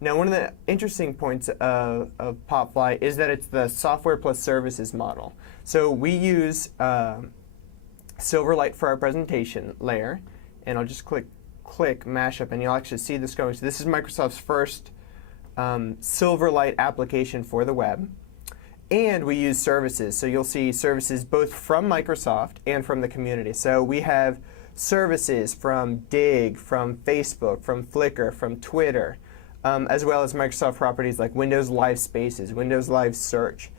Now, one of the interesting points of Popfly is that it's the software plus services model. So we use Silverlight for our presentation layer, and I'll just click mashup, and you'll actually see this going. So this is Microsoft's first Silverlight application for the web. And we use services. So you'll see services both from Microsoft and from the community. So we have services from Dig, from Facebook, from Flickr, from Twitter, as well as Microsoft properties like Windows Live Spaces, Windows Live Search,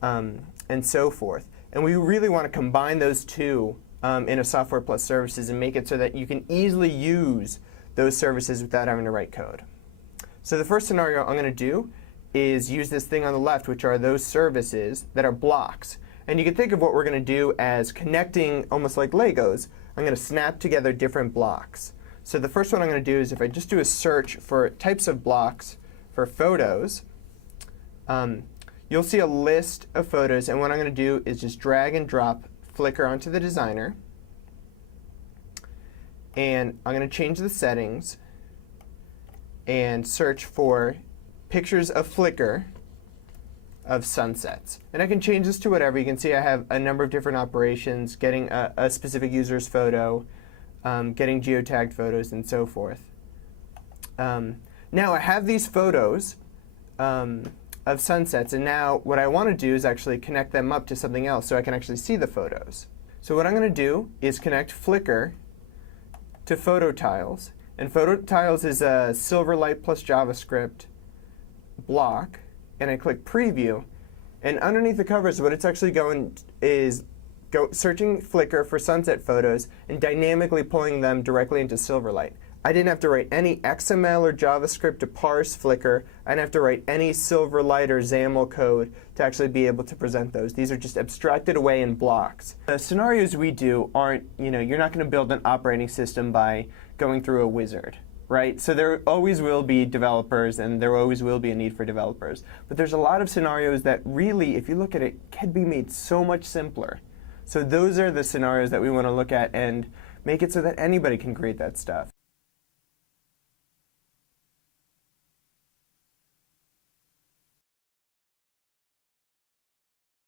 and so forth. And we really want to combine those two in a software plus services and make it so that you can easily use those services without having to write code. So the first scenario I'm going to do is use this thing on the left, which are those services that are blocks. And you can think of what we're going to do as connecting, almost like Legos. I'm going to snap together different blocks. So the first one I'm going to do is if I just do a search for types of blocks for photos, you'll see a list of photos. And what I'm going to do is just drag and drop Flickr onto the designer. And I'm going to change the settings and search for pictures of Flickr of sunsets. And I can change this to whatever. You can see I have a number of different operations, getting a specific user's photo, getting geotagged photos, and so forth. Now I have these photos of sunsets, and now what I want to do is actually connect them up to something else so I can actually see the photos. So what I'm going to do is connect Flickr to photo tiles. And photo tiles is a Silverlight plus JavaScript block. And I click preview, and underneath the covers what it's actually going is searching Flickr for sunset photos and dynamically pulling them directly into Silverlight. I didn't have to write any XML or JavaScript to parse Flickr. I didn't have to write any Silverlight or XAML code to actually be able to present those. These are just abstracted away in blocks. The scenarios we do aren't, you're not going to build an operating system by going through a wizard. Right? So there always will be developers, and there always will be a need for developers. But there's a lot of scenarios that really, if you look at it, can be made so much simpler. So those are the scenarios that we want to look at and make it so that anybody can create that stuff.